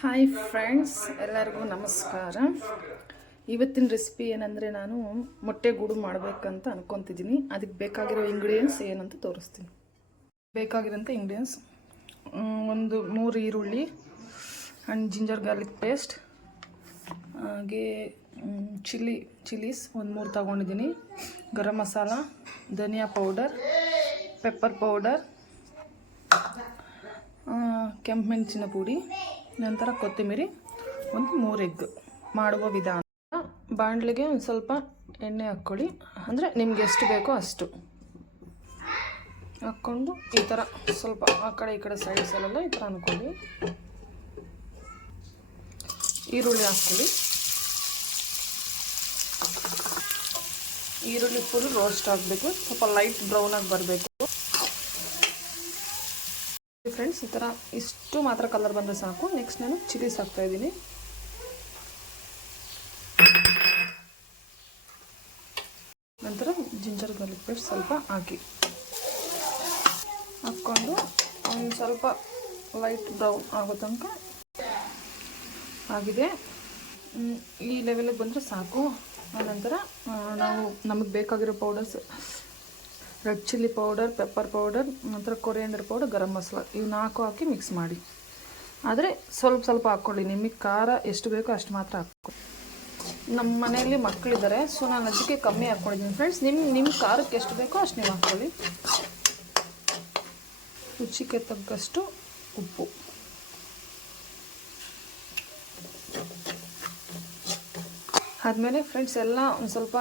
Hi friends, ಎಲ್ಲರಿಗೂ ನಮಸ್ಕಾರ. ಇವತ್ತಿನ ರೆಸಿಪಿ ಏನಂದರೆ, ನಾನು ಮೊಟ್ಟೆ ಗೂಡು ಮಾಡಬೇಕಂತ ಅನ್ಕೊತಿದ್ದೀನಿ. ಅದಕ್ಕೆ ಬೇಕಾಗಿರೋ ಇಂಗ್ರೀಡಿಯೆಂಟ್ಸ್ ಏನಂತ ತೋರಿಸ್ತೀನಿ. ಬೇಕಾಗಿರೋಂಥ ಇಂಗ್ರೀಡಿಯೆಂಟ್ಸ್ ಒಂದು 3 ಈರುಳ್ಳಿ ಆ್ಯಂಡ್ ಜಿಂಜರ್ ಗಾರ್ಲಿಕ್ ಪೇಸ್ಟ್, ಹಾಗೆ ಚಿಲ್ಲೀಸ್ ಒಂದು 3 ತೊಗೊಂಡಿದ್ದೀನಿ, ಗರಂ ಮಸಾಲ, ಧನಿಯಾ ಪೌಡರ್, ಪೆಪ್ಪರ್ ಪೌಡರ್, ಕೆಂಪು ಮೆಣಸಿನ ಪುಡಿ, ನಂತರ ಕೊತ್ತಂಬರಿ, ಒಂದು 3 ಎಗ್. ಮಾಡುವ ವಿಧಾನ: ಬಾಣಲೆಗೆ ಒಂದು ಸ್ವಲ್ಪ ಎಣ್ಣೆ ಹಾಕ್ಕೊಳ್ಳಿ, ಅಂದರೆ ನಿಮ್ಗೆ ಎಷ್ಟು ಬೇಕೋ ಅಷ್ಟು ಹಾಕ್ಕೊಂಡು ಈ ಥರ ಸ್ವಲ್ಪ ಆ ಕಡೆ ಈ ಕಡೆ ಸೈಡ್ಸಲ್ಲೆಲ್ಲ ಈ ಥರ ಅಂದ್ಕೊಳ್ಳಿ. ಈರುಳ್ಳಿ ಹಾಕ್ಕೊಳ್ಳಿ. ಈರುಳ್ಳಿ ಫುಲ್ ರೋಸ್ಟ್ ಆಗಬೇಕು, ಸ್ವಲ್ಪ ಲೈಟ್ ಬ್ರೌನಾಗಿ ಬರಬೇಕು ಫ್ರೆಂಡ್ಸ್. ಈ ಥರ ಇಷ್ಟು ಮಾತ್ರ ಕಲರ್ ಬಂದರೆ ಸಾಕು. ನೆಕ್ಸ್ಟ್ ನಾನು ಚಿಲ್ಲೀಸ್ ಹಾಕ್ತಾಯಿದ್ದೀನಿ. ನಂತರ ಜಿಂಜರ್ ಗಾರ್ಲಿಕ್ ಪೇಸ್ಟ್ ಸ್ವಲ್ಪ ಹಾಕ್ಕೊಂಡು ಒಂದು ಸ್ವಲ್ಪ ಲೈಟ್ ಬ್ರೌನ್ ಆಗೋ ತನಕ ಆಗಿದೆ. ಈ ಲೆವೆಲಿಗೆ ಬಂದರೆ ಸಾಕು. ಆನಂತರ ನಾವು ನಮಗೆ ಬೇಕಾಗಿರೋ powders: red chilli powder, pepper powder, ನಂತರ ಕೊರಿಯಂಡರ್ ಪೌಡರ್, ಗರಂ ಮಸಾಲ, ಇವು 4 ಹಾಕಿ ಮಿಕ್ಸ್ ಮಾಡಿ. ಆದರೆ ಸ್ವಲ್ಪ ಹಾಕ್ಕೊಳ್ಳಿ, ನಿಮಗೆ ಖಾರ ಎಷ್ಟು ಬೇಕೋ ಅಷ್ಟು ಮಾತ್ರ ಹಾಕ್ಕೊಳ್ಳಿ. ನಮ್ಮ ಮನೆಯಲ್ಲಿ ಮಕ್ಕಳಿದ್ದಾರೆ, ಸೊ ನಾನು ಅದಕ್ಕೆ ಕಮ್ಮಿ ಹಾಕ್ಕೊಂಡಿದ್ದೀನಿ ಫ್ರೆಂಡ್ಸ್. ನಿಮ್ಮ ಖಾರಕ್ಕೆ ಎಷ್ಟು ಬೇಕೋ ಅಷ್ಟು ನೀವು ಹಾಕ್ಕೊಳ್ಳಿ. ರುಚಿಗೆ ತಕ್ಕಷ್ಟು ಉಪ್ಪು. ಆದಮೇಲೆ ಫ್ರೆಂಡ್ಸ್ ಎಲ್ಲ ಒಂದು ಸ್ವಲ್ಪ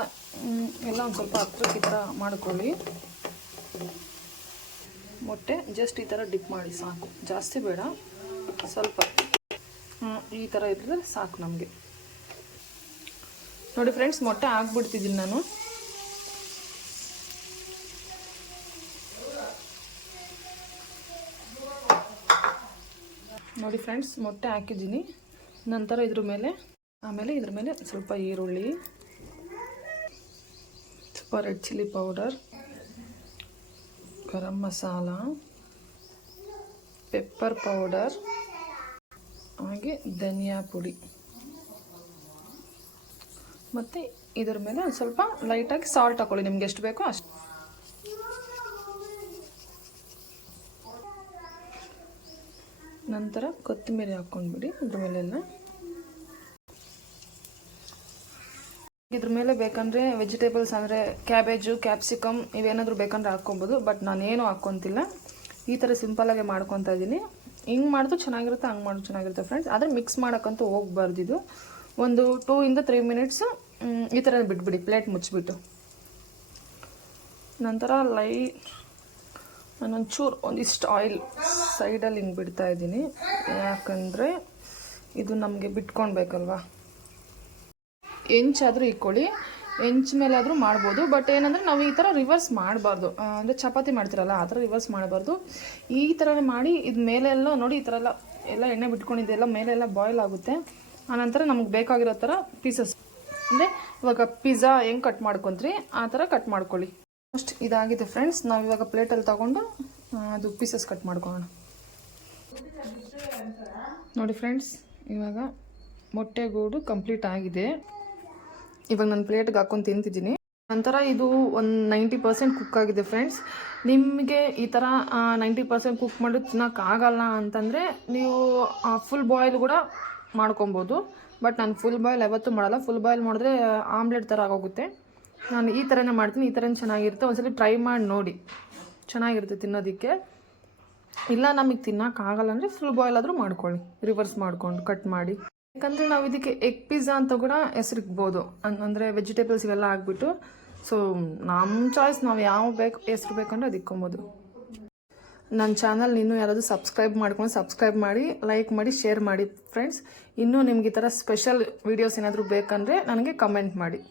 ಹತ್ರಕ್ಕೆ ಈ ಥರ ಮಾಡ್ಕೊಳ್ಳಿ. ಮೊಟ್ಟೆ ಜಸ್ಟ್ ಈ ಥರ ಡಿಪ್ ಮಾಡಿ ಸಾಕು, ಜಾಸ್ತಿ ಬೇಡ, ಸ್ವಲ್ಪ ಈ ಥರ ಇದ್ದರೆ ಸಾಕು ನಮಗೆ. ನೋಡಿ ಫ್ರೆಂಡ್ಸ್, ಮೊಟ್ಟೆ ಹಾಕ್ಬಿಡ್ತಿದ್ದೀನಿ ನಾನು. ನೋಡಿ ಫ್ರೆಂಡ್ಸ್, ಮೊಟ್ಟೆ ಹಾಕಿದ್ದೀನಿ. ನಂತರ ಇದ್ರ ಮೇಲೆ ಸ್ವಲ್ಪ ಈರುಳ್ಳಿ, ಸ್ವಲ್ಪ red chilli powder, garam masala, pepper powder, ಹಾಗೆ ಧನಿಯಾ ಪುಡಿ, ಮತ್ತು ಇದರ ಮೇಲೆ ಒಂದು ಸ್ವಲ್ಪ ಲೈಟಾಗಿ ಸಾಲ್ಟ್ ಹಾಕೊಳ್ಳಿ, ನಿಮ್ಗೆ ಎಷ್ಟು ಬೇಕೋ ಅಷ್ಟು. ನಂತರ ಕೊತ್ತಂಬರಿ ಹಾಕ್ಕೊಂಡ್ಬಿಡಿ ಇದ್ರ ಮೇಲೆಲ್ಲ. ಇದ್ರ ಮೇಲೆ ಬೇಕಂದರೆ ವೆಜಿಟೇಬಲ್ಸ್ ಅಂದರೆ ಕ್ಯಾಬೇಜು, ಕ್ಯಾಪ್ಸಿಕಮ್ ಇವೇನಾದರೂ ಬೇಕಂದ್ರೆ ಹಾಕ್ಕೊಬೋದು. ಬಟ್ ನಾನೇನು ಹಾಕ್ಕೊತಿಲ್ಲ, ಈ ಥರ ಸಿಂಪಲಾಗೆ ಮಾಡ್ಕೊತಾ ಇದ್ದೀನಿ. ಹಿಂಗೆ ಮಾಡಿದ್ರು ಚೆನ್ನಾಗಿರುತ್ತೆ, ಹಂಗೆ ಮಾಡಿದ್ರು ಚೆನ್ನಾಗಿರುತ್ತೆ ಫ್ರೆಂಡ್ಸ್. ಆದರೆ ಮಿಕ್ಸ್ ಮಾಡೋಕ್ಕಂತೂ ಹೋಗ್ಬಾರ್ದು. ಇದು ಒಂದು 2 ಇಂದ 3 ಮಿನಿಟ್ಸು ಈ ಥರ ಬಿಟ್ಬಿಡಿ, ಪ್ಲೇಟ್ ಮುಚ್ಚಿಬಿಟ್ಟು. ನಂತರ ಒಂದಿಷ್ಟು ಆಯಿಲ್ ಸೈಡಲ್ಲಿ ಹಿಂಗೆ ಬಿಡ್ತಾ ಇದ್ದೀನಿ, ಯಾಕಂದರೆ ಇದು ನಮಗೆ ಬಿಟ್ಕೊಳ್ಬೇಕಲ್ವಾ. ಹೆಂಚಾದರೂ ಇಕ್ಕೊಳ್ಳಿ, ಹೆಂಚು ಮೇಲಾದರೂ ಮಾಡ್ಬೋದು. ಬಟ್ ಏನಂದರೆ ನಾವು ಈ ಥರ ರಿವರ್ಸ್ ಮಾಡಬಾರ್ದು, ಅಂದರೆ ಚಪಾತಿ ಮಾಡ್ತಿರಲ್ಲ ಆ ಥರ ರಿವರ್ಸ್ ಮಾಡಬಾರ್ದು. ಈ ಥರನೇ ಮಾಡಿ ಇದು ಮೇಲೆಲ್ಲ ನೋಡಿ, ಈ ಥರ ಎಲ್ಲ ಎಣ್ಣೆ ಬಿಟ್ಕೊಂಡಿದ್ದೆಲ್ಲ ಮೇಲೆಲ್ಲ ಬಾಯ್ಲ್ ಆಗುತ್ತೆ. ಆನಂತರ ನಮಗೆ ಬೇಕಾಗಿರೋ ಥರ ಪೀಸಸ್, ಅಂದರೆ ಇವಾಗ ಪಿಜ್ಜಾ ಹೆಂಗೆ ಕಟ್ ಮಾಡ್ಕೊತೀರಿ ಆ ಥರ ಕಟ್ ಮಾಡ್ಕೊಳ್ಳಿ. ಅಷ್ಟು ಇದಾಗಿದೆ ಫ್ರೆಂಡ್ಸ್. ನಾವು ಇವಾಗ ಪ್ಲೇಟಲ್ಲಿ ತೊಗೊಂಡು ಅದು ಪೀಸಸ್ ಕಟ್ ಮಾಡ್ಕೊಳ್ಳೋಣ. ನೋಡಿ ಫ್ರೆಂಡ್ಸ್, ಇವಾಗ ಮೊಟ್ಟೆ ಗೂಡು ಕಂಪ್ಲೀಟ್ ಆಗಿದೆ. ಇವಾಗ ನಾನು ಪ್ಲೇಟ್ಗೆ ಹಾಕ್ಕೊಂಡು ತಿಂತಿದ್ದೀನಿ. ನಂತರ ಇದು ಒಂದು 90% ಕುಕ್ ಆಗಿದೆ ಫ್ರೆಂಡ್ಸ್. ನಿಮಗೆ ಈ ಥರ 90% ಕುಕ್ ಮಾಡಿ ತಿನ್ನೋಕ್ಕಾಗಲ್ಲ ಅಂತಂದರೆ ನೀವು ಫುಲ್ ಬಾಯ್ಲ್ ಕೂಡ ಮಾಡ್ಕೊಬೋದು. ಬಟ್ ನಾನು ಫುಲ್ ಬಾಯ್ಲ್ ಯಾವತ್ತೂ ಮಾಡಲ್ಲ. ಫುಲ್ ಬಾಯ್ಲ್ ಮಾಡಿದ್ರೆ ಆಮ್ಲೆಟ್ ಥರ ಆಗೋಗುತ್ತೆ. ನಾನು ಈ ಥರನೇ ಮಾಡ್ತೀನಿ, ಈ ಥರನೇ ಚೆನ್ನಾಗಿರುತ್ತೆ. ಒಂದ್ಸಲ ಟ್ರೈ ಮಾಡಿ ನೋಡಿ, ಚೆನ್ನಾಗಿರುತ್ತೆ ತಿನ್ನೋದಕ್ಕೆ. ಇಲ್ಲ ನಮಗೆ ತಿನ್ನೋಕ್ಕಾಗಲ್ಲ ಅಂದರೆ ಫುಲ್ ಬಾಯ್ಲ್ ಆದರೂ ಮಾಡ್ಕೊಳ್ಳಿ, ರಿವರ್ಸ್ ಮಾಡ್ಕೊಂಡು ಕಟ್ ಮಾಡಿ. ಯಾಕಂದರೆ ನಾವು ಇದಕ್ಕೆ ಎಗ್ ಪಿಜ್ಜಾ ಅಂತ ಕೂಡ ಹೆಸರಿಕ್ಬೋದು, ಅಂದರೆ ವೆಜಿಟೇಬಲ್ಸ್ ಇವೆಲ್ಲ ಹಾಕ್ಬಿಟ್ಟು. ಸೊ ನಮ್ಮ ಚಾಯ್ಸ್, ನಾವು ಯಾವ ಹೆಸರು ಬೇಕಂದ್ರೆ ಅದು ಇಕ್ಕೊಬೋದು. ನನ್ನ ಚಾನಲ್ ಇನ್ನೂ ಯಾರಾದರೂ ಸಬ್ಸ್ಕ್ರೈಬ್ ಮಾಡಿ, ಲೈಕ್ ಮಾಡಿ, ಶೇರ್ ಮಾಡಿ ಫ್ರೆಂಡ್ಸ್. ಇನ್ನೂ ನಿಮ್ಗೆ ಈ ಥರ ಸ್ಪೆಷಲ್ ವೀಡಿಯೋಸ್ ಏನಾದರೂ ಬೇಕಂದರೆ ನನಗೆ ಕಮೆಂಟ್ ಮಾಡಿ.